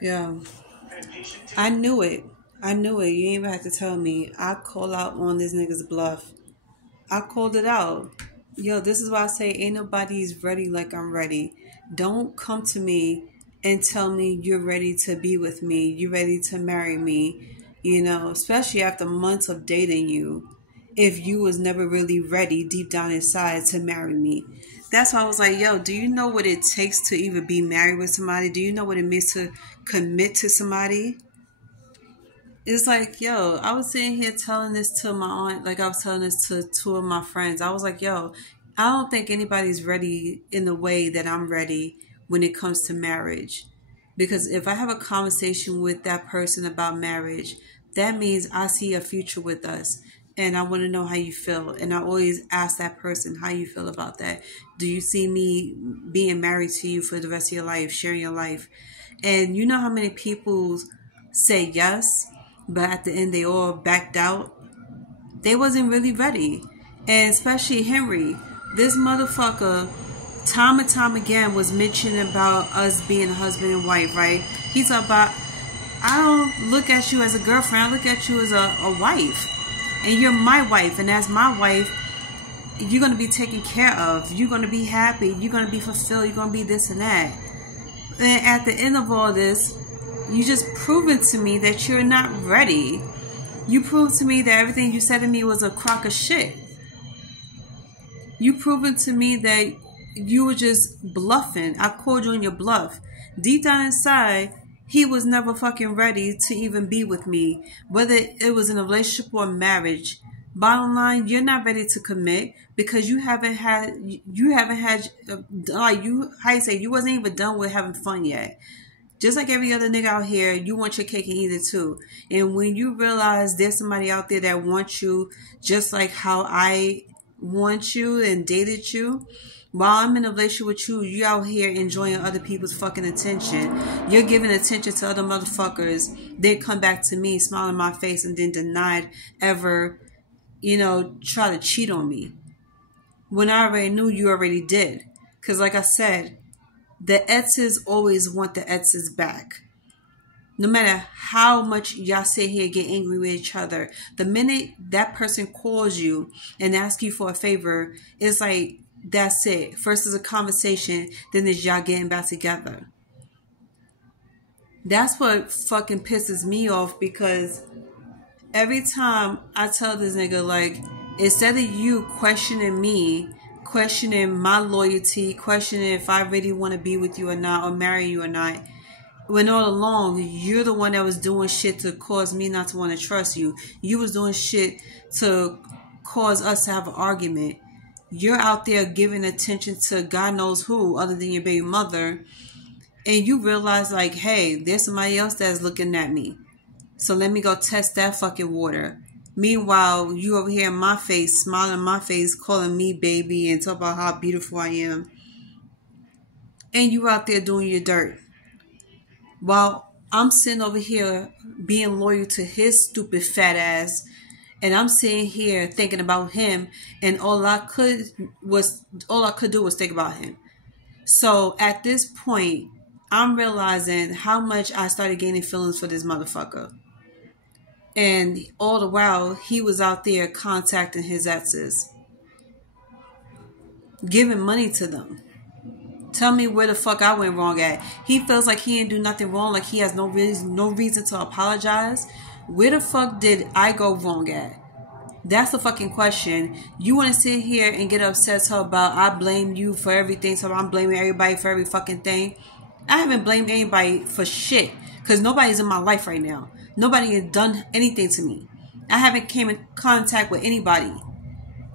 Yeah, I knew it. I knew it. You ain't even have to tell me. I call out on this nigga's bluff. I called it out. Yo, this is why I say ain't nobody's ready like I'm ready. Don't come to me and tell me you're ready to be with me. You're ready to marry me. You know, especially after months of dating you. If you was never really ready deep down inside to marry me. That's why I was like, yo, do you know what it takes to even be married with somebody? Do you know what it means to commit to somebody? It's like, yo, I was sitting here telling this to my aunt, like I was telling this to two of my friends. I was like, yo, I don't think anybody's ready in the way that I'm ready when it comes to marriage. Because if I have a conversation with that person about marriage, that means I see a future with us. And I want to know how you feel. And I always ask that person how you feel about that. Do you see me being married to you for the rest of your life, sharing your life? And you know how many people say yes, but at the end they all backed out. They wasn't really ready. And especially Henry, this motherfucker, time and time again was mentioning about us being husband and wife, right? He's about, I don't look at you as a girlfriend, I look at you as a wife. And you're my wife, and as my wife, you're going to be taken care of. You're going to be happy. You're going to be fulfilled. You're going to be this and that. And at the end of all this, you just proven to me that you're not ready. You proved to me that everything you said to me was a crock of shit. You proven to me that you were just bluffing. I called you on your bluff. Deep down inside, he was never fucking ready to even be with me. Whether it was in a relationship or marriage. Bottom line, you're not ready to commit because you haven't had like you how you say you wasn't even done with having fun yet. Just like every other nigga out here, you want your cake and eat it too. And when you realize there's somebody out there that wants you just like how I want you and dated you, while I'm in a relationship with you, you out here enjoying other people's fucking attention. You're giving attention to other motherfuckers. They come back to me, smile in my face, and then denied ever, try to cheat on me. When I already knew you already did. Because like I said, the exes always want the exes back. No matter how much y'all sit here get angry with each other, the minute that person calls you and asks you for a favor, it's like, that's it. First is a conversation, then it's y'all getting back together. That's what fucking pisses me off because every time I tell this nigga, like, instead of you questioning me, questioning my loyalty, questioning if I really want to be with you or not, or marry you or not, when all along you're the one that was doing shit to cause me not to want to trust you. You was doing shit to cause us to have an argument. You're out there giving attention to God knows who other than your baby mother, and you realize like, hey, there's somebody else that's looking at me, so let me go test that fucking water. Meanwhile, you over here in my face, smiling in my face, calling me baby and talk about how beautiful I am, and you out there doing your dirt. While I'm sitting over here being loyal to his stupid fat ass, and I'm sitting here thinking about him, and all I could do was think about him. So at this point, I'm realizing how much I started gaining feelings for this motherfucker. And all the while, he was out there contacting his exes, giving money to them. Tell me where the fuck I went wrong at. He feels like he didn't do nothing wrong, like he has no reason to apologize. Where the fuck did I go wrong at? That's the fucking question. You want to sit here and get upset about I blame you for everything, so I'm blaming everybody for every fucking thing. I haven't blamed anybody for shit because nobody's in my life right now. Nobody has done anything to me. I haven't came in contact with anybody.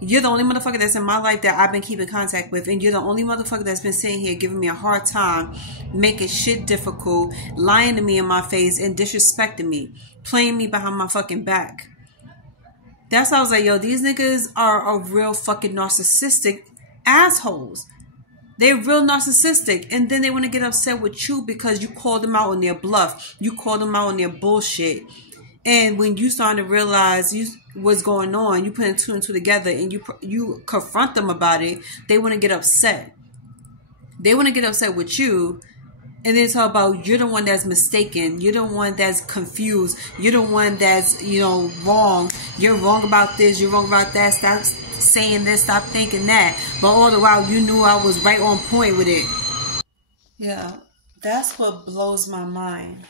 You're the only motherfucker that's in my life that I've been keeping contact with, and you're the only motherfucker that's been sitting here giving me a hard time, making shit difficult, lying to me in my face, and disrespecting me, playing me behind my fucking back. That's why I was like, yo, these niggas are a real fucking narcissistic assholes. They're real narcissistic, and then they want to get upset with you because you called them out on their bluff. You called them out on their bullshit. And when you starting to realize what's going on, you putting two and two together, and you confront them about it, they want to get upset. They want to get upset with you And then talk about you're the one that's mistaken. You're the one that's confused. You're the one that's, wrong. You're wrong about this. You're wrong about that. Stop saying this. Stop thinking that. But all the while, you knew I was right on point with it. Yeah, that's what blows my mind.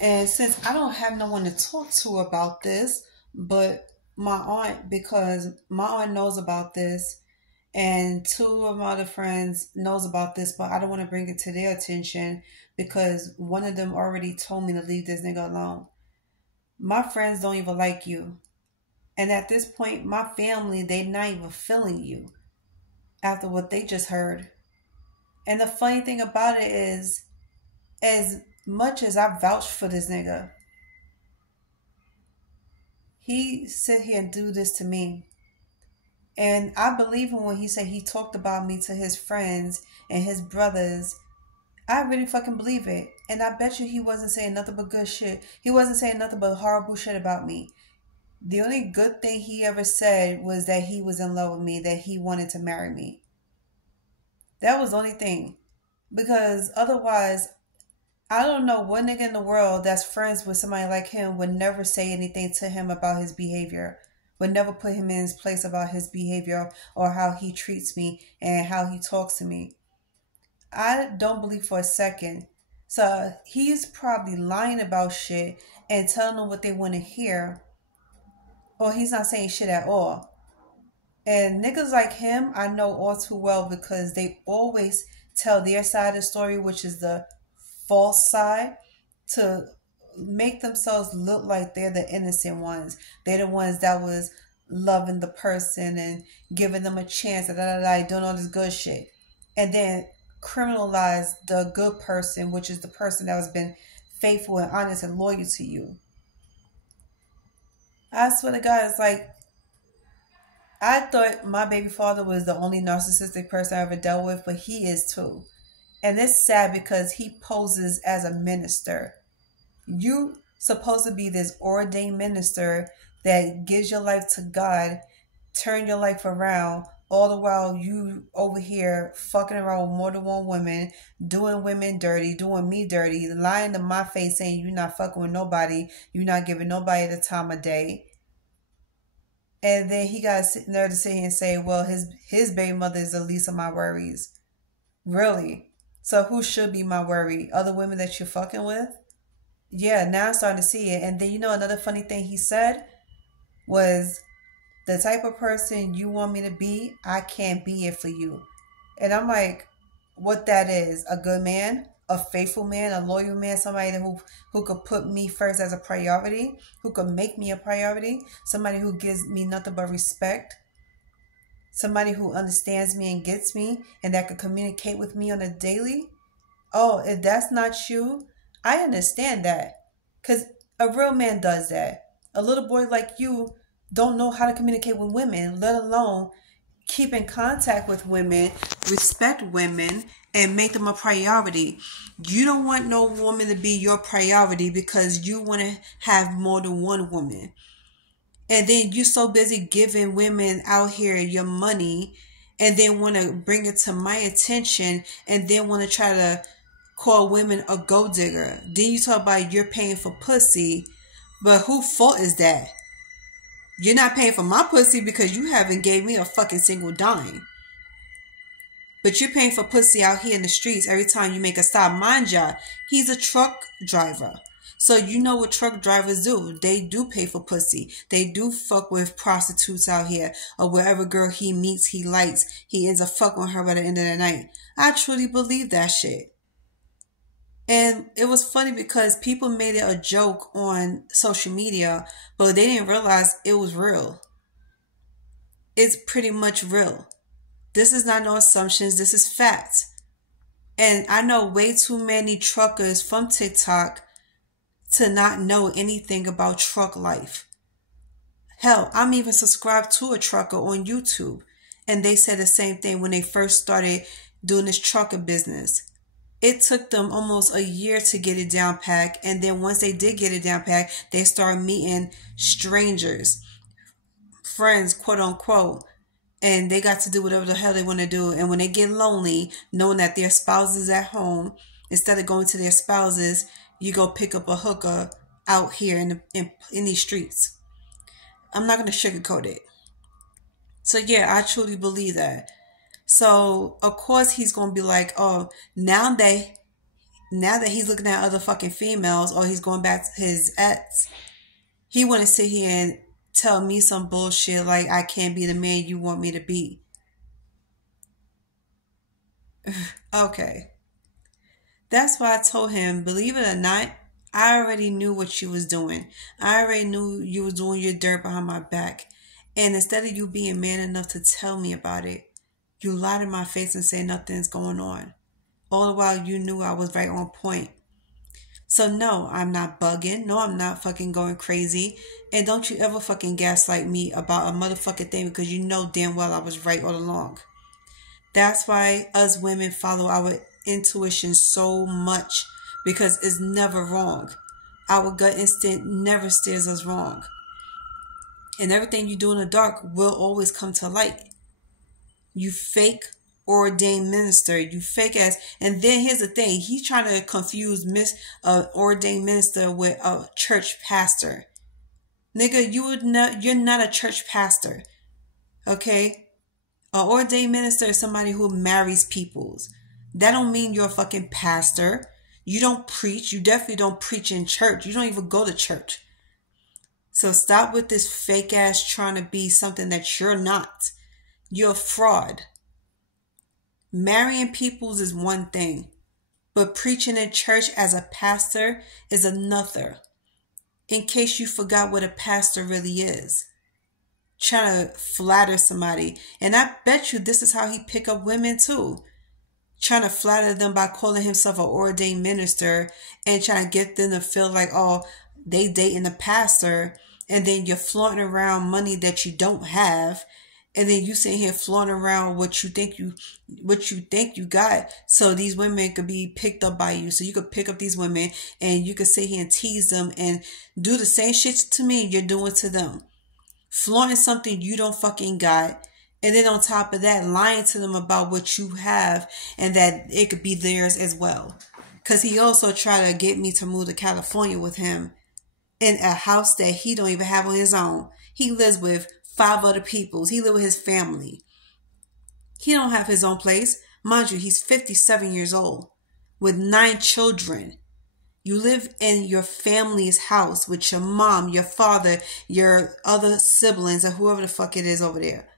And since I don't have no one to talk to about this, but my aunt, because my aunt knows about this, and two of my other friends knows about this, but I don't want to bring it to their attention because one of them already told me to leave this nigga alone. My friends don't even like you. And at this point, my family, they not even feeling you after what they just heard. And the funny thing about it is, as much as I vouch for this nigga, he sit here and do this to me. And I believe him when he said he talked about me to his friends and his brothers. I really fucking believe it. And I bet you he wasn't saying nothing but good shit. He wasn't saying nothing but horrible shit about me. The only good thing he ever said was that he was in love with me, that he wanted to marry me. That was the only thing. Because otherwise, I don't know what nigga in the world that's friends with somebody like him would never say anything to him about his behavior. Would never put him in his place about his behavior or how he treats me and how he talks to me. I don't believe for a second. So he's probably lying about shit and telling them what they want to hear. Or he's not saying shit at all. And niggas like him, I know all too well because they always tell their side of the story, which is the false side, to make themselves look like they're the innocent ones. They're the ones that was loving the person and giving them a chance, doing all this good shit. And then criminalize the good person, which is the person that has been faithful and honest and loyal to you. I swear to God, it's like, I thought my baby father was the only narcissistic person I ever dealt with, but he is too. And it's sad because he poses as a minister. You supposed to be this ordained minister that gives your life to God, turn your life around, all the while you over here fucking around with more than one woman, doing women dirty, doing me dirty, lying to my face saying you're not fucking with nobody, you're not giving nobody the time of day. And then he got sitting there to sit here and say, well, his baby mother is the least of my worries. Really? So who should be my worry? Other women that you're fucking with? Yeah, now I'm starting to see it. And then another funny thing he said was, the type of person you want me to be, I can't be it for you. And I'm like, what that is? A good man? A faithful man? A loyal man? Somebody who could put me first as a priority? Who could make me a priority? Somebody who gives me nothing but respect? Somebody who understands me and gets me and that could communicate with me on a daily? Oh, if that's not you, I understand that. Because a real man does that. A little boy like you don't know how to communicate with women, let alone keep in contact with women, respect women, and make them a priority. You don't want no woman to be your priority because you want to have more than one woman. And then you're so busy giving women out here your money and then want to bring it to my attention and then want to try to call women a gold digger. Then you talk about you're paying for pussy, but whose fault is that? You're not paying for my pussy because you haven't gave me a fucking single dime. But you're paying for pussy out here in the streets every time you make a stop. Mind ya, he's a truck driver. So you know what truck drivers do. They do pay for pussy. They do fuck with prostitutes out here. Or wherever girl he meets, he likes. He ends up fucking with her by the end of the night. I truly believe that shit. And it was funny because people made it a joke on social media, but they didn't realize it was real. It's pretty much real. This is not no assumptions. This is facts. And I know way too many truckers from TikTok to not know anything about truck life. Hell, I'm even subscribed to a trucker on YouTube. And they said the same thing when they first started doing this trucker business. It took them almost a year to get it down pat. And then once they did get it down pat, they started meeting strangers, friends, quote unquote. And they got to do whatever the hell they want to do. And when they get lonely, knowing that their spouse is at home Instead of going to their spouses, you go pick up a hooker out here in these streets. I'm not going to sugarcoat it. So yeah, I truly believe that. So of course he's going to be like, oh, now that he's looking at other fucking females, or he's going back to his ex, he want to sit here and tell me some bullshit like I can't be the man you want me to be. Okay. That's why I told him, believe it or not, I already knew what you was doing. I already knew you was doing your dirt behind my back. And instead of you being man enough to tell me about it, you lied in my face and say nothing's going on. All the while you knew I was right on point. So no, I'm not bugging. No, I'm not fucking going crazy. And don't you ever fucking gaslight me about a motherfucking thing, because you know damn well I was right all along. That's why us women follow our intuition so much, because it's never wrong. Our gut instinct never steers us wrong. And everything you do in the dark will always come to light. You fake ordained minister, you fake ass. And then here's the thing, he's trying to confuse ordained minister with a church pastor. Nigga, you're not a church pastor. Okay? An ordained minister is somebody who marries peoples. That don't mean you're a fucking pastor. You don't preach. You definitely don't preach in church. You don't even go to church. So stop with this fake ass trying to be something that you're not. You're a fraud. Marrying peoples is one thing, but preaching in church as a pastor is another. In case you forgot what a pastor really is. Trying to flatter somebody. And I bet you this is how he pick up women too. Trying to flatter them by calling himself an ordained minister and trying to get them to feel like, oh, they dating the pastor, and then you're flaunting around money that you don't have, and then you sitting here flaunting around what you think you got, so these women could be picked up by you. So you could pick up these women and you could sit here and tease them and do the same shit to me you're doing to them. Flaunting something you don't fucking got. And then on top of that, lying to them about what you have and that it could be theirs as well. Because he also tried to get me to move to California with him in a house that he don't even have on his own. He lives with 5 other people. He lives with his family. He don't have his own place. Mind you, he's 57 years old with 9 children. You live in your family's house with your mom, your father, your other siblings, or whoever the fuck it is over there.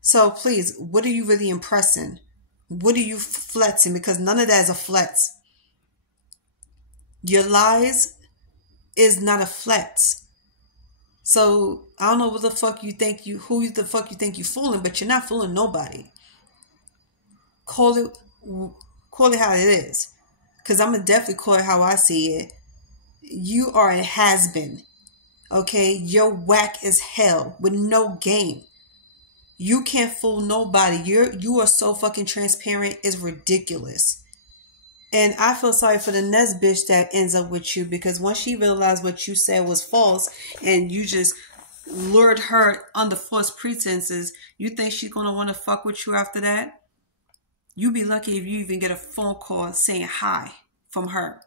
So please, what are you really impressing? What are you flexing? Because none of that is a flex. Your lies is not a flex. So I don't know who the fuck you think you fooling, but you're not fooling nobody. Call it how it is. Because I'm going to definitely call it how I see it. You are a has-been. Okay? You're whack as hell with no game. You can't fool nobody. You are so fucking transparent. It's ridiculous. And I feel sorry for the next bitch that ends up with you, because once she realized what you said was false and you just lured her under false pretenses, you think she's going to want to fuck with you after that? You be lucky if you even get a phone call saying hi from her.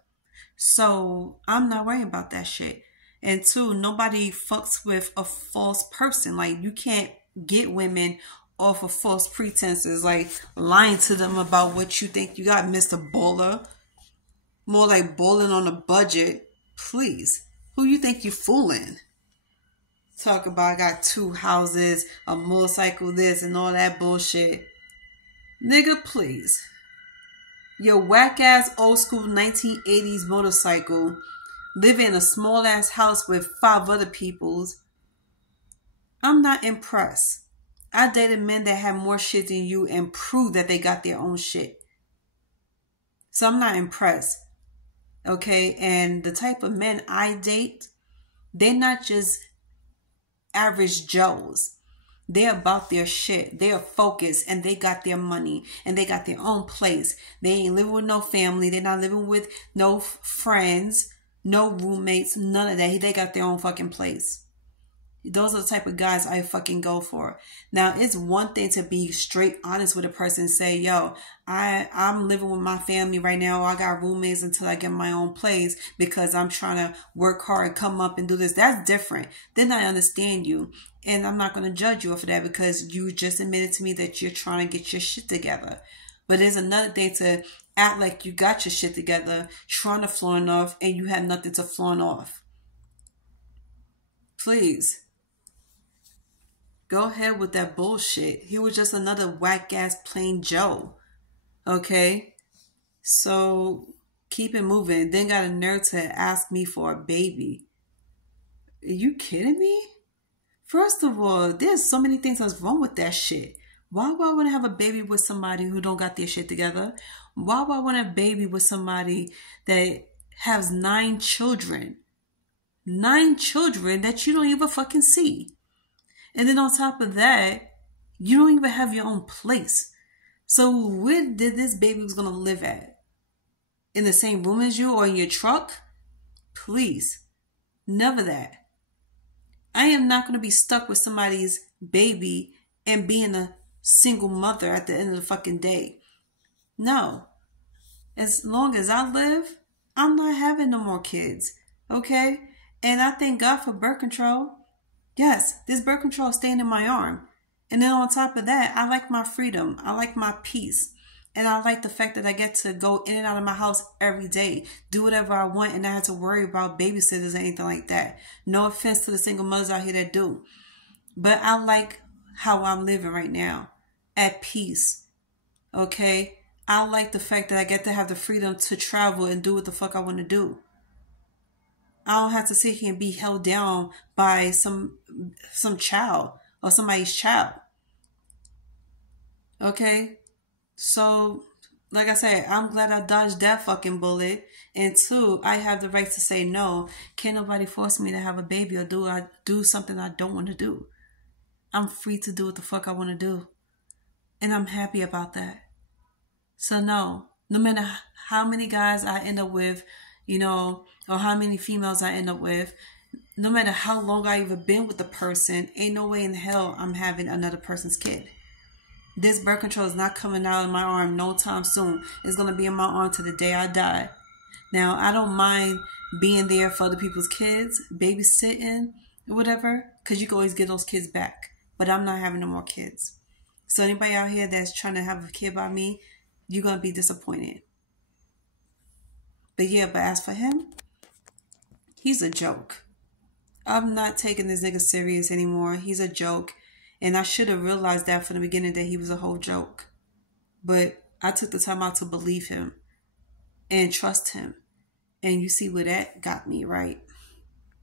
So I'm not worried about that shit. And 2, nobody fucks with a false person. Like, you can't get women off of false pretenses, like lying to them about what you think you got, Mr. Baller. More like balling on a budget. Please. Who you think you fooling? Talk about I got 2 houses, a motorcycle, this and all that bullshit. Nigga, please. Your whack ass old school 1980s motorcycle, living in a small ass house with 5 other peoples. I'm not impressed. I dated men that had more shit than you and proved that they got their own shit. So I'm not impressed. Okay? And the type of men I date, they're not just average Joes. They're about their shit. They are focused and they got their money and they got their own place. They ain't living with no family. They're not living with no friends, no roommates, none of that. They got their own fucking place. Those are the type of guys I fucking go for. Now, it's one thing to be straight honest with a person and say, yo, I'm living with my family right now. I got roommates until I get my own place because I'm trying to work hard, come up and do this. That's different. Then I understand you. And I'm not going to judge you for that because you just admitted to me that you're trying to get your shit together. But there's another thing to act like you got your shit together, trying to flaunt off, and you have nothing to flaunt off. Please. Go ahead with that bullshit. He was just another whack-ass plain Joe. Okay? So, keep it moving. Then got a nerve to ask me for a baby. Are you kidding me? First of all, there's so many things that's wrong with that shit. Why would I want to have a baby with somebody who don't got their shit together? Why would I want a baby with somebody that has 9 children? 9 children that you don't even fucking see. And then on top of that, you don't even have your own place. So where did this baby was going to live at? In the same room as you or in your truck? Please. Never that. I am not going to be stuck with somebody's baby and being a single mother at the end of the fucking day. No. As long as I live, I'm not having no more kids. Okay? And I thank God for birth control. Yes, this birth control is staying in my arm. And then on top of that, I like my freedom. I like my peace. And I like the fact that I get to go in and out of my house every day, do whatever I want, and not have to worry about babysitters or anything like that. No offense to the single mothers out here that do. But I like how I'm living right now, at peace. Okay? I like the fact that I get to have the freedom to travel and do what the fuck I want to do. I don't have to sit here and be held down by some child or somebody's child. Okay? So, like I said, I'm glad I dodged that fucking bullet. And 2, I have the right to say no. Can't nobody force me to have a baby or do something I don't want to do. I'm free to do what the fuck I want to do. And I'm happy about that. So no matter how many guys I end up with, or how many females I end up with, no matter how long I even been with the person, ain't no way in hell I'm having another person's kid. This birth control is not coming out of my arm no time soon. It's going to be in my arm to the day I die. Now, I don't mind being there for other people's kids, babysitting, or whatever, because you can always get those kids back. But I'm not having no more kids. So anybody out here that's trying to have a kid by me, you're going to be disappointed. But as for him, he's a joke. I'm not taking this nigga serious anymore. He's a joke. And I should have realized that from the beginning that he was a whole joke. But I took the time out to believe him and trust him. And you see where that got me, right?